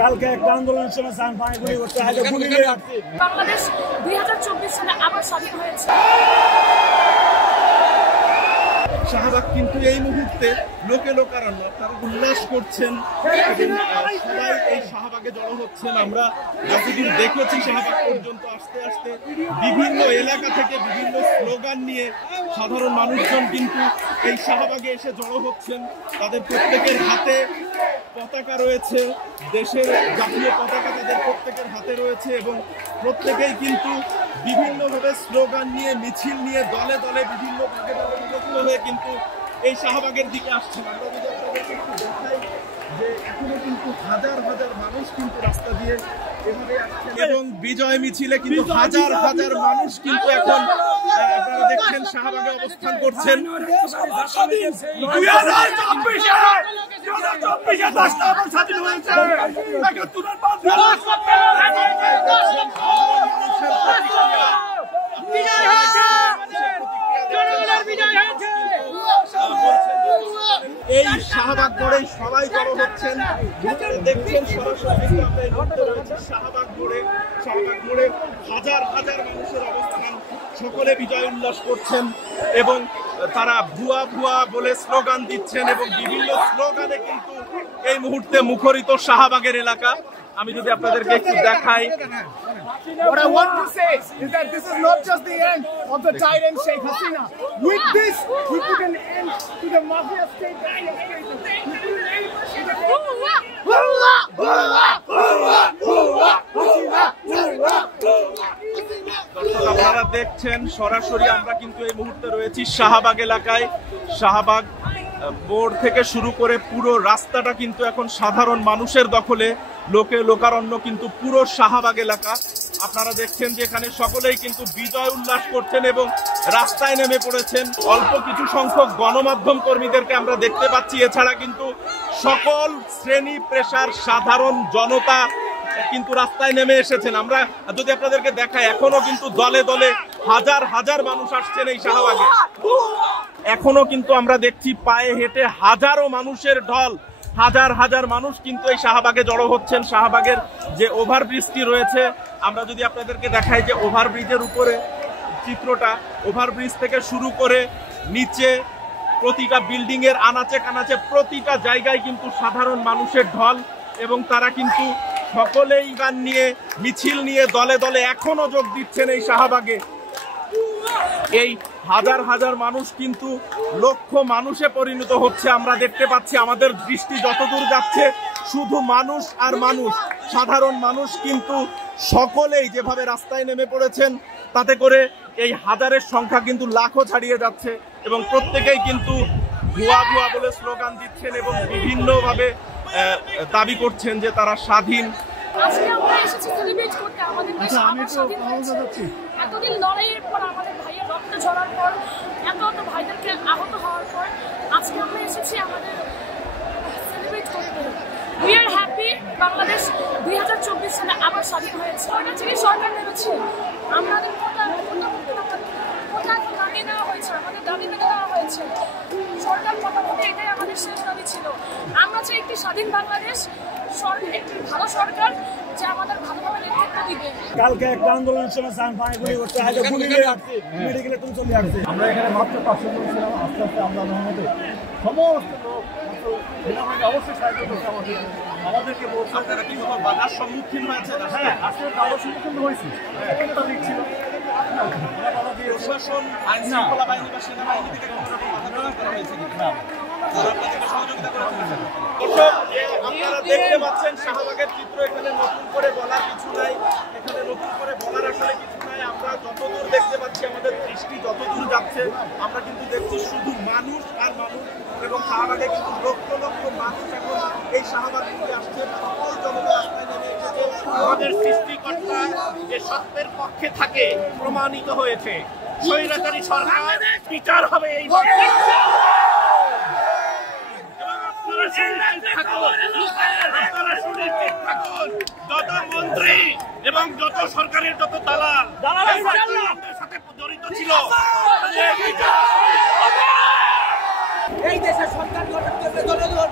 কালকে একটা আন্দোলনের সময় গুলি করতে গুলি নিয়ে আসছে। বাংলাদেশ 2024 সালে আবার স্বাধীন হয়েছে। শাহবাগ কিন্তু এই মুহূর্তে লোকে লোকারণ্য, আপনারা উল্লাস করছেন, সবাই এই শাহবাগে জড়ো হচ্ছেন। আমরা যতদূর দেখেছি শাহবাগ পর্যন্ত আসতে আসতে বিভিন্ন এলাকা থেকে বিভিন্ন স্লোগান নিয়ে সাধারণ মানুষজন কিন্তু এই শাহবাগে এসে জড়ো হচ্ছেন। তাদের প্রত্যেকের হাতে পতাকা রয়েছে, দেশের জাতীয় পতাকা তাদের প্রত্যেকের হাতে রয়েছে এবং প্রত্যেকেই কিন্তু বিভিন্নভাবে স্লোগান নিয়ে, মিছিল নিয়ে, দলে দলে বিভিন্ন ভাগে বিভক্ত হয়ে কিন্তু এই শাহবাগের দিকে আসছেন। আমরা যদি আপনাদেরকে একটু দেখাই যে এখনো কিন্তু হাজার হাজার মানুষ কিন্তু রাস্তা দিয়ে এভাবে আসছেন এবং বিজয় মিছিলে কিন্তু হাজার হাজার মানুষ কিন্তু এখন আপনারা দেখছেন শাহবাগে অবস্থান করছেন। এই শাহবাগ মোড়ে সবাই জড়ো হচ্ছেন, দেখছেন সরাসরি শাহবাগ মোড়ে হাজার হাজার মানুষের অবস্থান, সকলে বিজয় উল্লাস করছেন এবং তারা ভুয়া ভুয়া বলে স্লোগান দিচ্ছেন এবং বিভিন্ন স্লোগানে কিন্তু এই মুহূর্তে মুখরিত শাহবাগের এলাকা। আমি যদি আপনাদেরকে একটু দেখাই, What I want to say is that this is not just the end of the tyrant Sheikh Hasina. With this, we put an end to the mafia state. আপনারা দেখছেন সরাসরি আমরা কিন্তু এই মুহূর্তে রয়েছি শাহবাগ এলাকায়। শাহবাগ মোড় থেকে শুরু করে পুরো রাস্তাটা কিন্তু এখন সাধারণ মানুষের দখলে, লোকে লোকারণ্য কিন্তু পুরো শাহবাগ এলাকা। আপনারা দেখছেন যে এখানে সকলেই কিন্তু বিজয় উল্লাস করছেন এবং রাস্তায় নেমে পড়েছেন। অল্প কিছু সংখ্যক গণমাধ্যম কর্মীদেরকে আমরা দেখতে পাচ্ছি, এছাড়া কিন্তু সকল শ্রেণী পেশার সাধারণ জনতা কিন্তু রাস্তায় নেমে এসেছেন। আমরা যদি আপনাদেরকে দেখাই, এখনো কিন্তু দলে দলে হাজার হাজার মানুষ আসছেন এই শাহবাগে। এখনো কিন্তু আমরা দেখছি পায়ে হেঁটে হাজারো মানুষের ঢল, হাজার হাজার মানুষ কিন্তু এই শাহবাগে জড়ো হচ্ছেন। শাহবাগের যে ওভারব্রিজটি রয়েছে, আমরা যদি আপনাদেরকে দেখাই যে ওভারব্রিজের উপরে চিত্রটা, ওভারব্রিজ থেকে শুরু করে নিচে প্রতিটা বিল্ডিং এর আনাচে কানাচে প্রতিটা জায়গায় কিন্তু সাধারণ মানুষের ঢল এবং তারা কিন্তু সকলেই গান নিয়ে, মিছিল নিয়ে দলে দলে এখনো যোগ দিচ্ছেন এই শাহবাগে। এই হাজার হাজার মানুষ কিন্তু লক্ষ মানুষে পরিণত হচ্ছে। আমরা দেখতে পাচ্ছি, আমাদের দৃষ্টি যতদূর যাচ্ছে শুধু মানুষ আর মানুষ, সাধারণ মানুষ কিন্তু সকলেই যেভাবে রাস্তায় নেমে পড়েছেন, তাতে করে এই হাজারের সংখ্যা কিন্তু লাখও ছাড়িয়ে যাচ্ছে এবং প্রত্যেকেই কিন্তু ভুয়া ভুয়া বলে স্লোগান দিচ্ছেন এবং বিভিন্নভাবে দাবি করছেন যে তারা স্বাধীন। আজকে আমরা এসেছি সেলিব্রেট করতে আমাদের দেশ আবার স্বাধীন হয়েছে। এতদিন লড়াইয়ের পর, আমাদের ভাইয়ের রক্ত ঝরার পর, এত ভাইদেরকে আহত হওয়ার পর আজকে আমরা এসেছি আমাদের সেলিব্রেট করতে। We are happy. বাংলাদেশ 2024 সালে আবার স্বাধীন হয়েছে। ওটা থেকে সরকার নেমেছে, আমাদের কোথায় দাবি নেওয়া হয়েছে, আমাদের দাবি মেনে নেওয়া হয়েছে। সরকার মোটামুটি এটাই আমাদের শেষ দাবি ছিল। আমরা চাই একটি স্বাধীন বাংলাদেশ, একটি ভালো সরকার যে আমাদের ভালোভাবে নেতৃত্ব দিবে। কালকে একটা আন্দোলনের সময় গুলি করতে গুলি নিয়ে আসছে, মেডিকেলে তুমি চলে আসছে। আমরা এখানে মাত্র 500 জন ছিলাম, আস্তে আস্তে আমরা রহমতে সমস্ত লোক অবশ্যই সাহায্য করছে আমাদেরকে বলছে। আপনারা কি বাধার সম্মুখীন হয়েছে? হ্যাঁ, আসলে বাধার সম্মুখীন হয়েছি, একটা তারিখ ছিল। প্রশাসন, আইন শৃঙ্খলা বাহিনী বা সেনাবাহিনী থেকে বাধা করা হয়েছে কিনা? আপনারা দেখতে পাচ্ছেন শাহবাগের চিত্র। এখানে নতুন করে বলার কিছু নাই, এখানে নতুন করে বলার আসলে কিছু নাই। আমরা যতদূর দেখতে পাচ্ছি, আমাদের দৃষ্টি যতদূর যাচ্ছে, আমরা কিন্তু দেখছি শুধু মানুষ আর মানুষ এবং শাহবাগে কিন্তু লক্ষ লক্ষ মানুষ এখন এই শাহবাগ থেকে আসছে। সকল জনতা রাস্তায় নেমে এসেছে। আমাদের সৃষ্টিকর্তা যে সত্যের পক্ষে থাকে প্রমাণিত হয়েছে। স্বৈরাচারী সরকার বিচার হবে এই যত মন্ত্রী এবং যত সরকারের যত দালাল সাথে জড়িত ছিল, এই দেশের সরকার গঠন করবে জনগণ।